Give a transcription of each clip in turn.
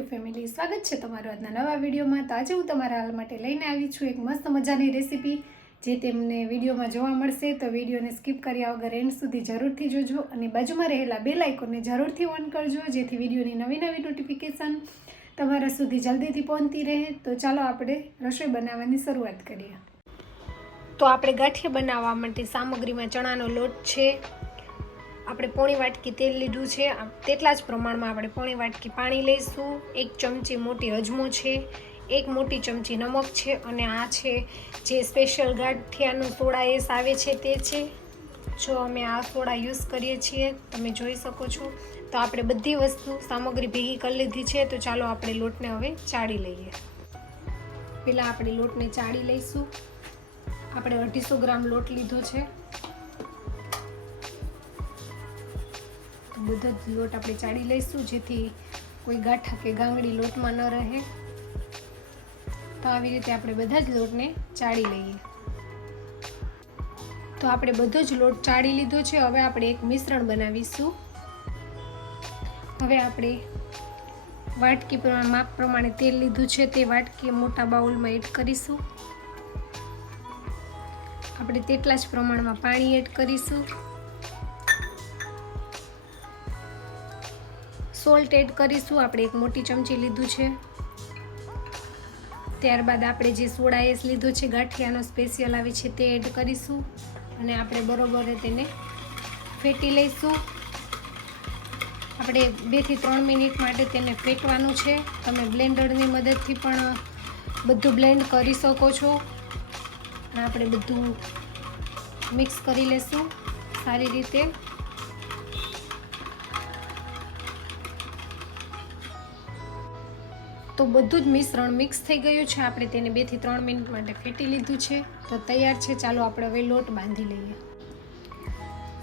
Creative family સ્વાગત છે તમારું આજના નવા વિડીયોમાં। તો આજે હું તમારા હાલ માટે લઈને આવી છું એક મસ્ત મજાની રેસીપી જે તમને વિડીયોમાં જોવા મળશે। તો વિડીયોને સ્કીપ કર્યા વગર એન્ડ સુધી જરૂરથી જોજો અને બાજુમાં રહેલા બેલ આઇકોનને જરૂરથી ઓન કરજો જેથી વિડીયોની નવી નવી નોટિફિકેશન તમારા સુધી જલ્દીથી પહોંચતી રહે। તો ચાલો આપણે રસોઈ બનાવવાની શરૂઆત કરીએ। તો આપણે ગાંઠિયા બનાવવા માટે સામગ્રીમાં ચણાનો લોટ છે, આપણે પોણી વાટકી તેલ લીધું છે, તેટલા જ પ્રમાણમાં આપણે પોણી વાટકી પાણી લઈશું, 1 ચમચી મોટી અજમો છે, 1 મોટી ચમચી નમક છે અને આ છે જે સ્પેશિયલ ગાંઠિયાનું સોડા એસ આવે છે તે છે। જો અમે આ સોડા યુઝ કરીએ છીએ, તમે જોઈ શકો છો। તો આપણે બધી વસ્તુ સામગ્રી ભેગી કરી લીધી છે। તો ચાલો આપણે લોટને હવે ચાળી લઈએ। પહેલાં આપણે લોટને ચાળી લઈશું। આપણે 250 ગ્રામ લોટ લીધો છે। બધો જ લોટ આપણે ચાળી લઈશું જેથી કોઈ ગાંઠા કે ગાંગડી લોટમાં ન રહે। તો આવી રીતે આપણે બધા જ લોટને ચાળી લઈએ। તો આપણે બધો જ લોટ ચાળી લીધો છે। હવે આપણે એક મિશ્રણ બનાવીશું। હવે આપણે વાટકી માપ પ્રમાણે તેલ લીધું છે તે વાટકી મોટા બાઉલમાં એડ કરીશું। આપણે તેટલા જ પ્રમાણમાં પાણી એડ કરીશું। સોલ્ટ એડ કરીશું। આપણે 1 મોટી ચમચી લીધું છે। ત્યારબાદ આપણે જે સોડા એસ લીધો છે ગાંઠિયાનો સ્પેશિયલ આવે છે તે એડ કરીશું અને આપણે બરોબર તેને ફેટી લઈશું। આપણે 2 થી 3 મિનિટ માટે તેને ફેટવાનું છે। તમે બ્લેન્ડરની મદદથી પણ બધું બ્લેન્ડ કરી શકો છો અને આપણે બધું મિક્સ કરી લેશું સારી રીતે। તો બધું જ મિશ્રણ મિક્સ થઈ ગયું છે। આપણે તેને 2 થી 3 મિનિટ માટે ફેટી લીધું છે। તો તૈયાર છે। ચાલો આપણે હવે લોટ બાંધી લઈએ।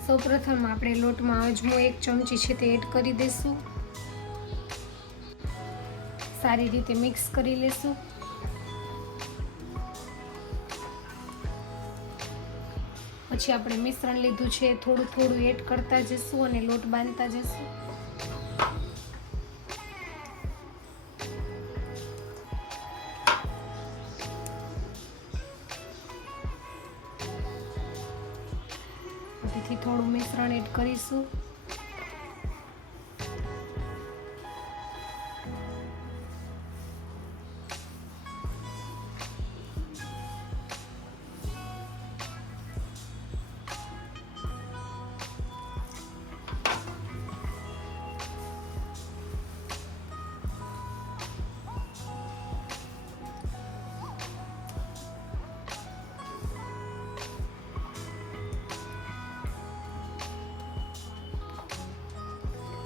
સૌપ્રથમ આપણે લોટમાં અજમો 1 ચમચી છે તે એડ કરી દઈશું, સારી રીતે મિક્સ કરી લેશું। પછી આપણે મિશ્રણ લીધું છે થોડું થોડું એડ કરતા જઈશું અને લોટ બાંધતા જઈશું। થી થોડું મિશ્રણ એડ કરીશું।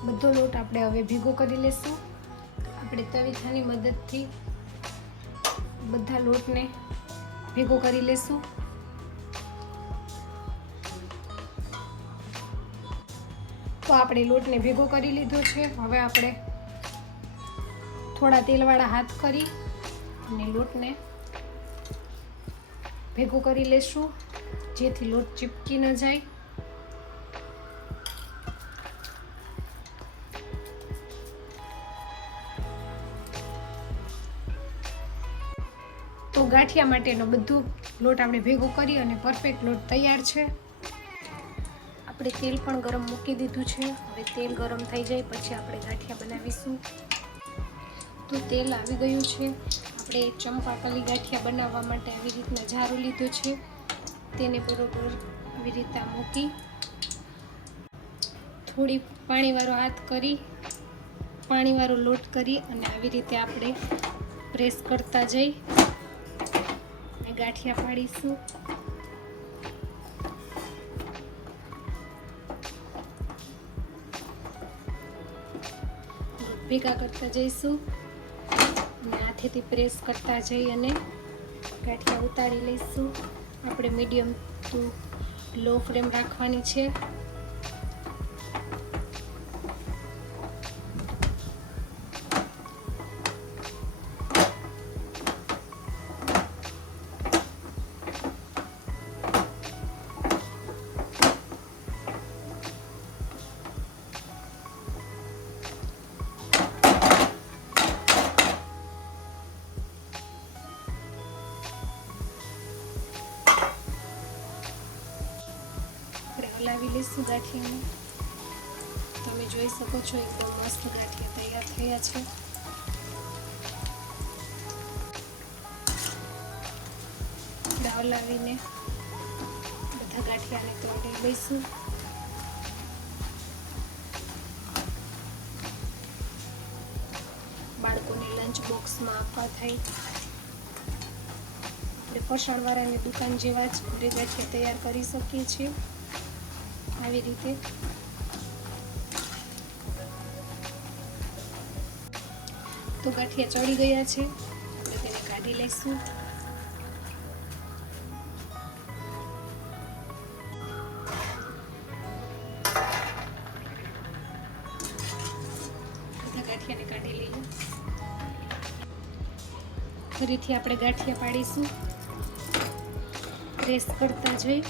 બધો લોટ આપણે હવે ભેગો કરી લેશું। આપણે તવીથાની મદદથી બધા લોટને ભેગો કરી લેશું। તો આપણે લોટને ભેગો કરી લીધો છે। હવે આપણે થોડા તેલવાળા હાથ કરી અને લોટને ભેગો કરી લેશું જેથી લોટ ચીપકી ન જાય। તો ગાંઠિયા માટેનો બધું લોટ આપણે ભેગો કરી અને પરફેક્ટ લોટ તૈયાર છે। આપણે તેલ પણ ગરમ મૂકી દીધું છે। હવે તેલ ગરમ થઈ જાય પછી આપણે ગાંઠિયા બનાવીશું। તો તેલ આવી ગયું છે। આપણે એક ચંપાકલી ગાંઠિયા બનાવવા માટે આવી રીતના જારો લીધો છે, તેને બરોબર આવી રીતે મૂકી થોડી પાણીવાળો હાથ કરી પાણીવાળો લોટ કરી અને આવી રીતે આપણે પ્રેસ કરતા જઈ ગાંઠિયા પાડીશું। ભેગા કરતા જઈશું અને હાથેથી પ્રેસ કરતા જઈ અને ગાંઠિયા ઉતારી લઈશું। આપણે મીડિયમ ટુ લો ફ્લેમ રાખવાની છે। લઈશું ગાંઠિયાને. તમે જોઈ શકો છો એકદમ મસ્ત ગાંઠિયા તૈયાર થયા છે. હલાવીને બધા ગાંઠિયાને તોડી લઈશું. બાળકોને લંચ બોક્સમાં આપવા થાય. આપણે ફરસાણવાળાની દુકાન જેવા જ ઘરે ગાંઠિયા તૈયાર કરી શકીએ છીએ. આવી રીતે તો ગાંઠિયા ચડી ગયા છે, આપણે તેને કાઢી લઈશું. ગાંઠિયાને કાઢી લઈએ. ફરીથી આપણે ગાંઠિયા પાડીશું પ્રેસ કરતા જઈ.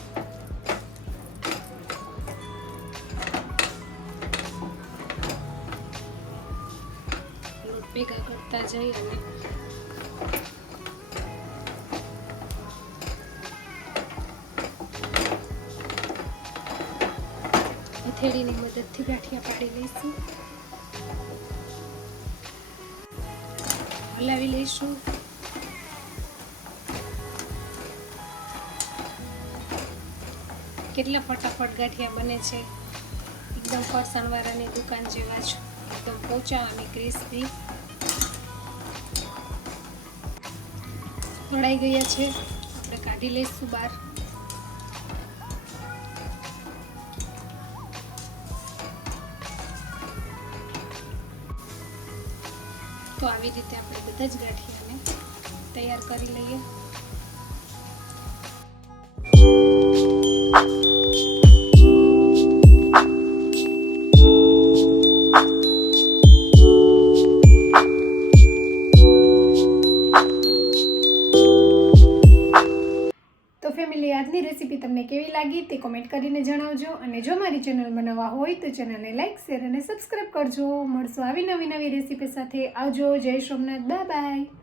લોટ ભેગા કરતા જઈ અને હથેળીની મદદથી ગાંઠિયા પાડી લઈશું. હલાવી લઈશું. કેટલા ફટાફટ ગાંઠિયા બને છે, એકદમ ફરસાણવાળાની દુકાન જેવા જ, એકદમ પોચા અને ક્રિસ્પી. તળાઈ ગયા છે, આપણે કાઢી લઈશું બહાર. તો આવી રીતે આપણે બધા જ ગાંઠિયાને તૈયાર કરી લઈએ. તો ફેમિલી, આજની રેસીપી તમને કેવી લાગી તે કોમેન્ટ કરીને જણાવજો. અને જો મારી ચેનલમાં નવા હોય તો ચેનલને લાઈક, શેર અને સબસ્ક્રાઈબ કરજો. મળશું આવી નવી રેસીપી સાથે. આવજો. જય સોમનાથ. Bye bye.